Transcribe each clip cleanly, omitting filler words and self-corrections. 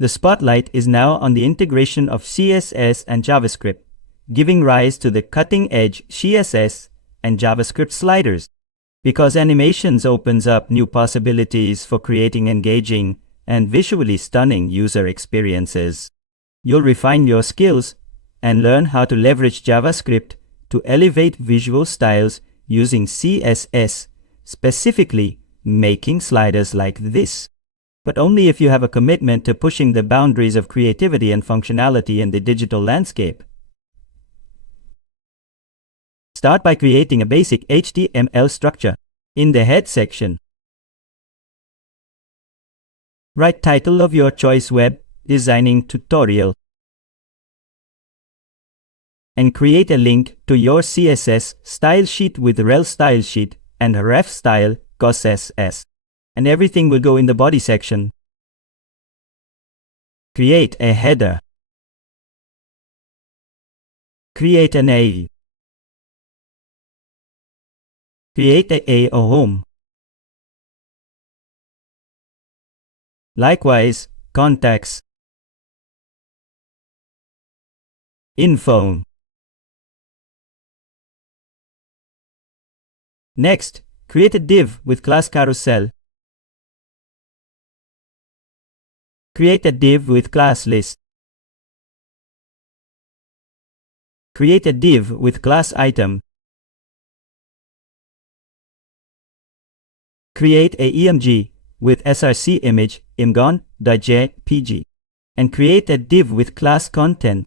The spotlight is now on the integration of CSS and JavaScript, giving rise to the cutting-edge CSS and JavaScript sliders. Because animations opens up new possibilities for creating engaging and visually stunning user experiences. You'll refine your skills and learn how to leverage JavaScript to elevate visual styles using CSS, specifically making sliders like this. But only if you have a commitment to pushing the boundaries of creativity and functionality in the digital landscape. Start by creating a basic HTML structure. In the head section, write title of your choice web designing tutorial and create a link to your CSS style sheet with rel style sheet and ref style CSS. And everything will go in the body section. Create a header. Create an A. Create a home. Likewise, contacts, info. Next, create a div with class carousel. Create a div with class list. Create a div with class item. Create a EMG with src image imgon.jpg and create a div with class content.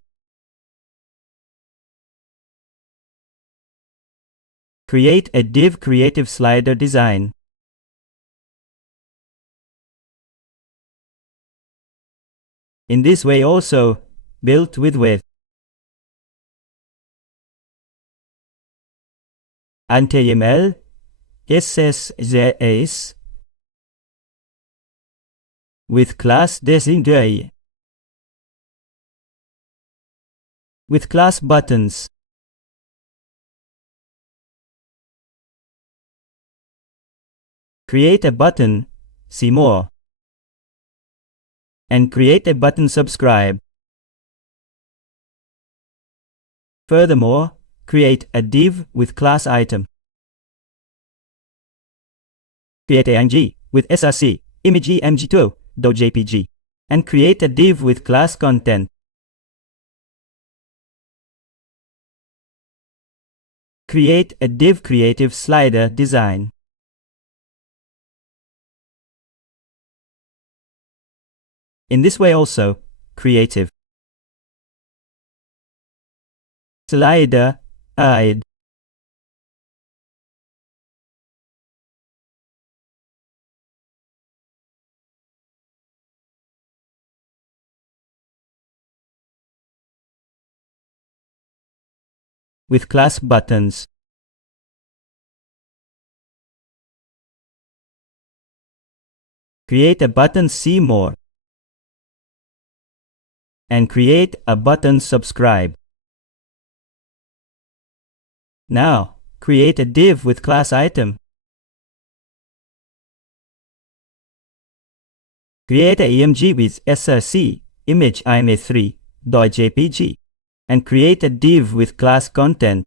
Create a div creative slider design. In this way also, built with HTML, CSS-JS with class design, with class buttons, create a button, see more, and create a button subscribe. Furthermore, create a div with class item. Create a img with src image img2.jpg and create a div with class content. Create a div creative slider design. In this way also, creative slider add. With class buttons. Create a button see more. And create a button subscribe. Now, create a div with class item. Create a EMG with src image ima3.jpg and create a div with class content.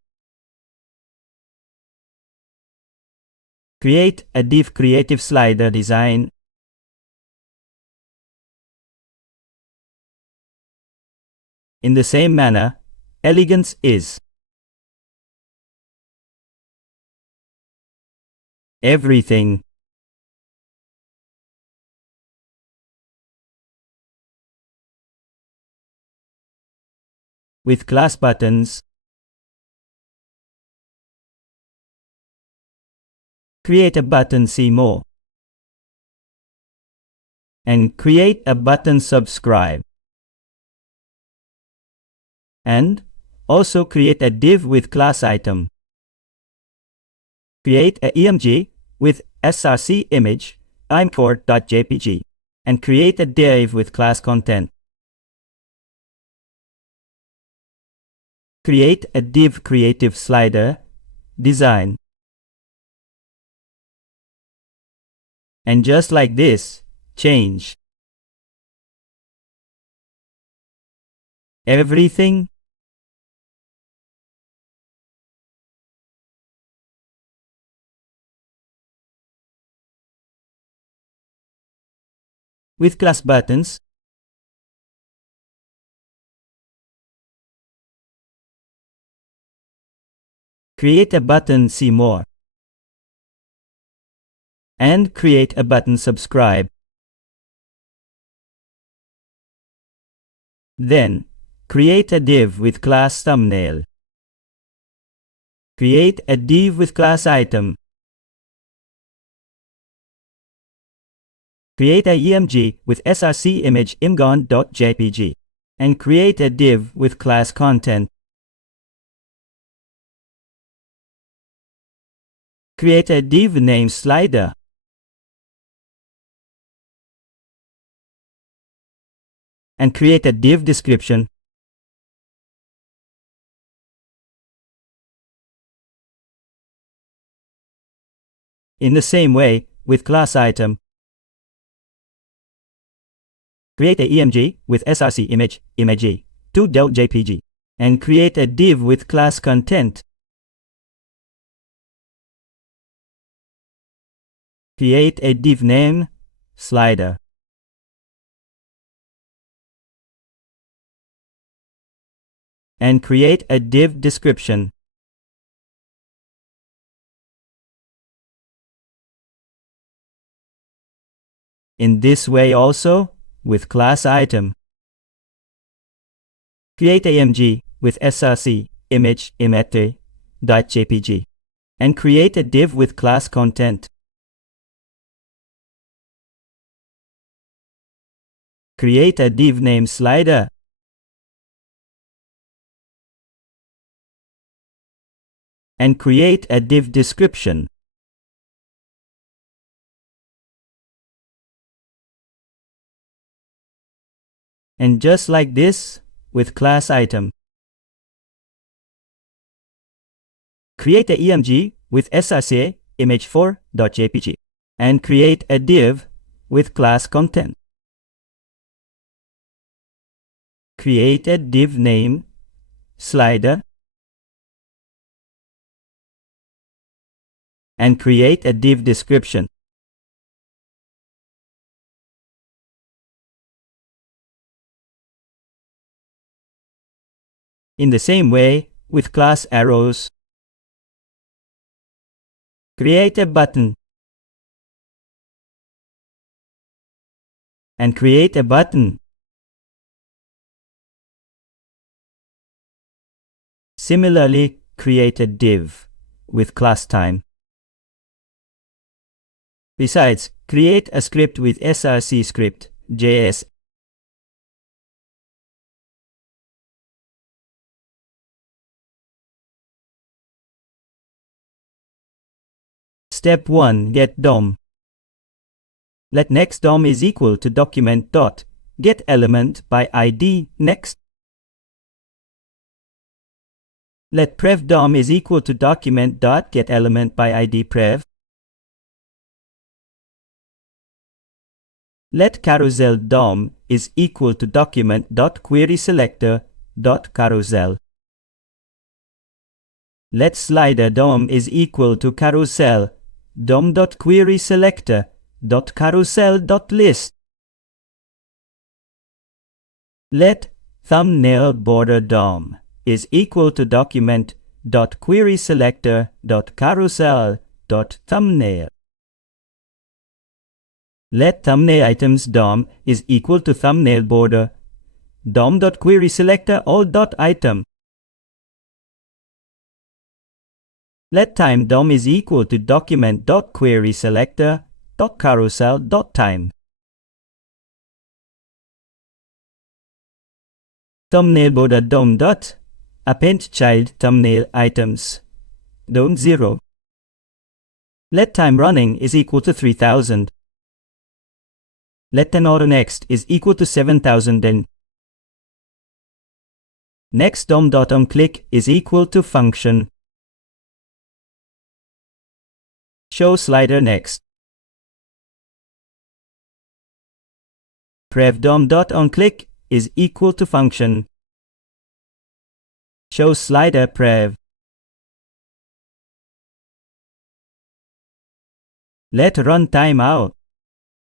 Create a div creative slider design. In the same manner, elegance is everything. With class buttons, create a button see more and create a button subscribe. And also create a div with class item. Create a EMG with src image imcore.jpg and create a div with class content. Create a div creative slider design. And just like this, change everything. With class buttons, create a button See More, and create a button Subscribe. Then, create a div with class Thumbnail. Create a div with class Item. Create a EMG with src image imgon.jpg. And create a div with class Content. Create a div name Slider. And create a div description. In the same way, with class Item, create a EMG with src image img2.jpg. And create a div with class Content. Create a div name Slider. And create a div description. In this way also, with class Item, create AMG with src image imete.jpg. And create a div with class Content. Create a div name Slider. And create a div description. And just like this, with class Item, create a EMG with src image4.jpg. And create a div with class Content. Create a div name Slider. And create a div description. In the same way, with class Arrows, create a button. And create a button. Similarly, create a div with class Time. Besides, create a script with src script JS. Step 1. Get DOM. Let next DOM is equal to document dot get element by ID next. Let prev DOM is equal to document dot get element by ID prev. Let carousel DOM is equal to document dot query selector dot carousel. Let slider DOM is equal to carousel dom.querySelector.carousel.list. Let thumbnail border DOM is equal to document.querySelector.carousel.thumbnail. Let thumbnail items DOM is equal to thumbnail border dom.querySelector all.item. Let time DOM is equal to document.querySelector.carousel.time. Thumbnail border DOM dot append child thumbnail items DOM 0. Let time running is equal to 3000. Let an auto next is equal to 7000 and next DOM.onClick is equal to function. Show slider next. Prev DOM.onClick is equal to function. Show slider prev. Let run timeout.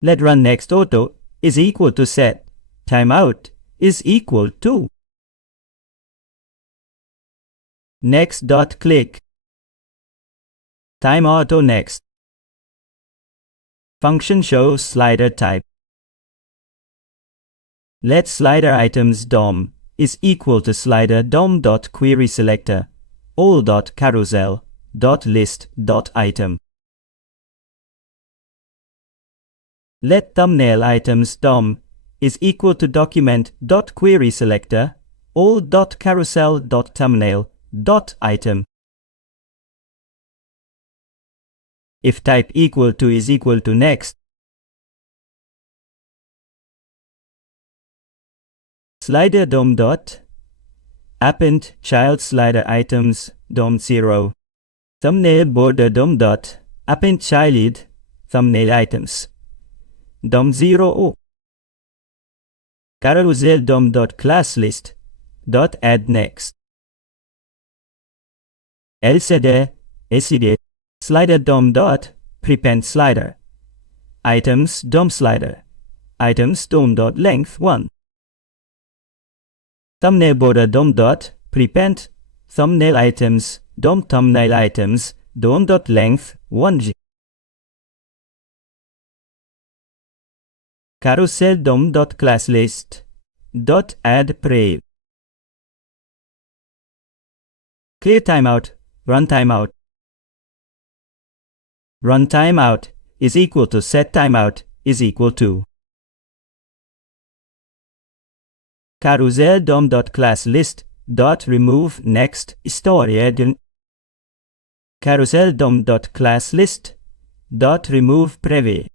Let run next auto is equal to set timeout is equal to next dot click time auto next. Function shows slider type. Let slider items DOM is equal to slider DOM dot query selector all dot carousel dot list dot item. Let thumbnail items DOM is equal to document dot query selector all dot carousel dot thumbnail dot item. If type equal to is equal to next, slider DOM dot append child slider items DOM 0. Thumbnail border DOM dot append child thumbnail items DOM 0. Carousel DOM dot class list dot add next. LCD SCD slider DOM dot prepend slider items DOM slider items DOM dot length 1. Thumbnail border DOM dot prepend thumbnail items DOM thumbnail items DOM dot length 1g. Carousel DOM dot class list dot add prev. Clear timeout, run timeout. Run timeout is equal to set timeout is equal to carousel DOM dot class list dot remove next story. Carousel DOM dot class list dot remove prev.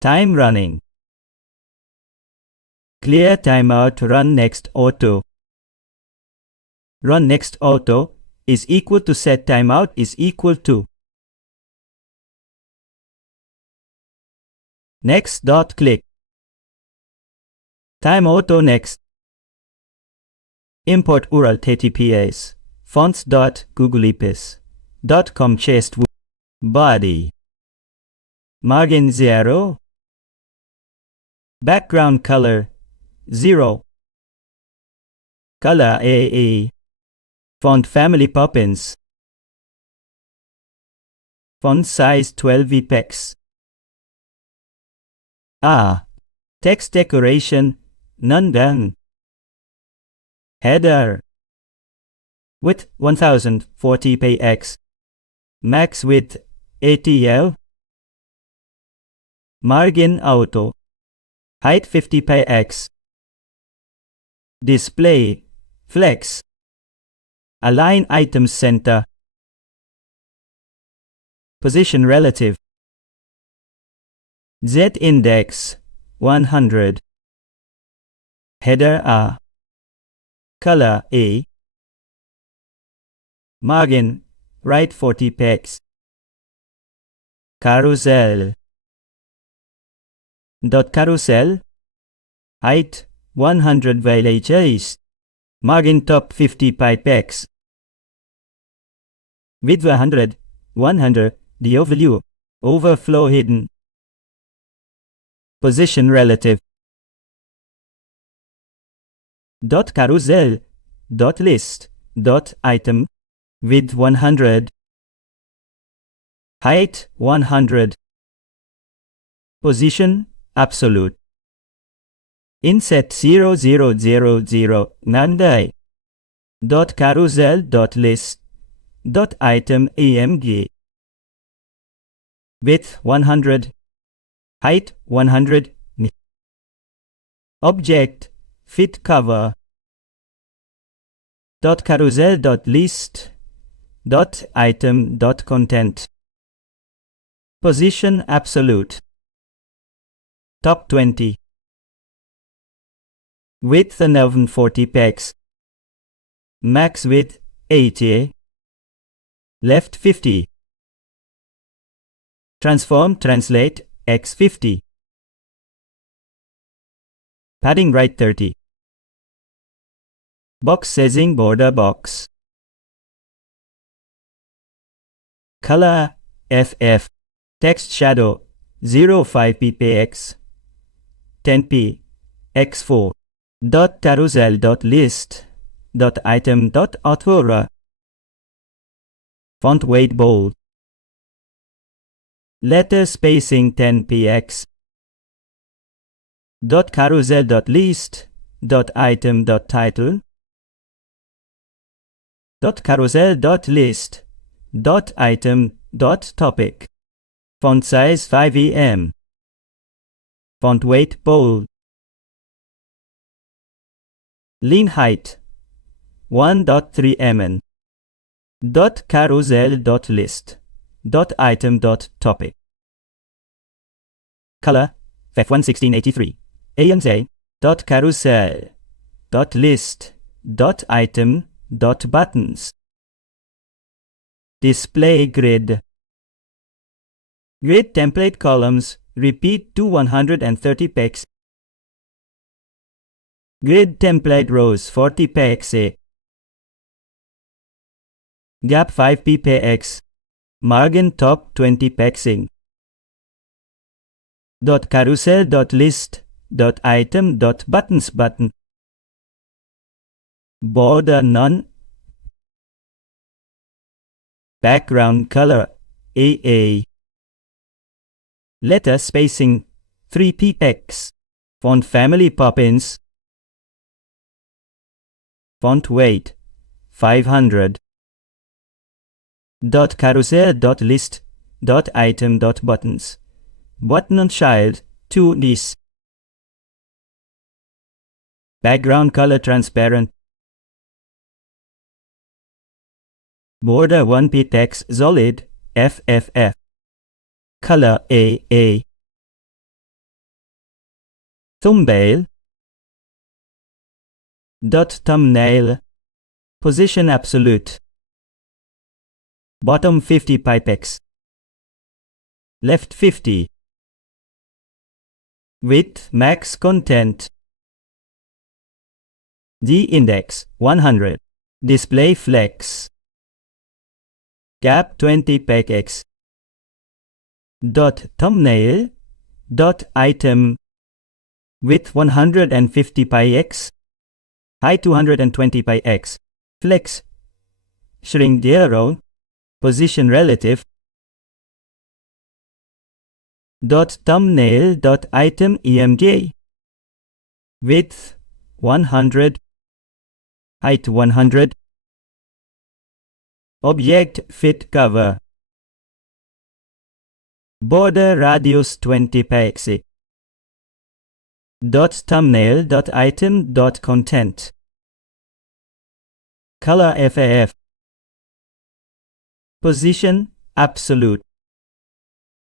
Time running. Clear timeout, run next auto. Run next auto is equal to set timeout is equal to next dot click time auto next. Import URL https fonts dot googleapis dot com chest body margin 0 background color 0 color AA font family Poppins font size 12 px text decoration none done. Header width 1040 px max width 80 margin auto height 50 px display flex align items center position relative z index 100 header A color A margin right 40 px carousel dot carousel height 100 villages margin top 50 px width 100 the overview overflow hidden position relative dot carousel dot list dot item width 100 height 100 position absolute inset 0000 nandai dot carousel dot list dot item amg width 100 height 100 object fit cover dot carousel dot list dot item dot content position absolute top 20 width 1140 px max width 80 left 50 transform translate x50 padding right 30 Box sizing border box. Color FF. Text shadow 05 px 10p x4. Dot carousel dot list dot item dot author. Font weight bold. Letter spacing 10px. Dot carousel dot list dot item dot title. Dot carousel dot list dot item dot topic. Font size 5em. Font weight bold. Line height 1.3 mn. Dot carousel dot list dot item dot topic. Color FF1 1683. ANZ dot carousel dot list dot item dot buttons. Display grid. Grid template columns repeat to 130 px. Grid template rows 40 px. Gap 5 px. Margin top 20 pxing. Dot carousel dot list dot item dot buttons button. Border none. Background color AA. Letter spacing 3px. Font family Poppins. Font weight 500. Dot carousel dot list dot item dot buttons. Button on child 2ds. Background color transparent. Border 1p text solid FFF. Color AA. Thumbnail. Dot thumbnail. Position absolute. Bottom 50 px. Left 50. Width max content. D index 100. Display flex. Gap 20 px. Dot thumbnail. Dot item. Width 150 px. Height 220 px. Flex. Shrink the arrow. Position relative. Dot thumbnail dot item emj. Width 100. Height 100. Object fit cover. Border radius 20 px. Dot thumbnail dot item dot content. Color FAF. Position absolute.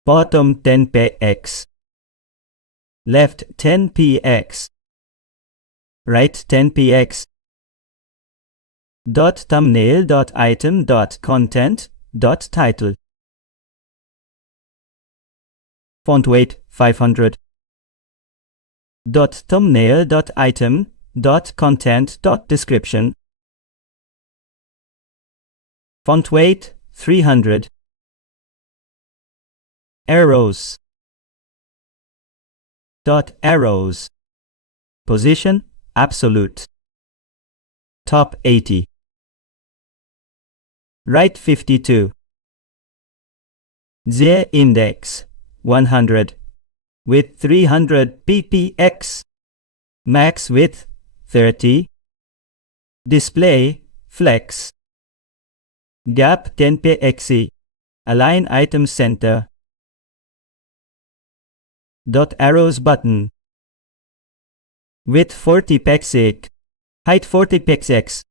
Bottom 10 px. Left 10 px. Right 10 px. Dot thumbnail dot item dot content dot title. Font weight 500. Dot thumbnail dot item dot content dot description. Font weight 300. Arrows. Dot arrows. Position absolute. Top 80. Right 52. Z index 100. Width 300 ppx. Max width 30. Display flex. Gap 10 px. Align item center. Dot arrows button. Width 40 px. Height 40 px.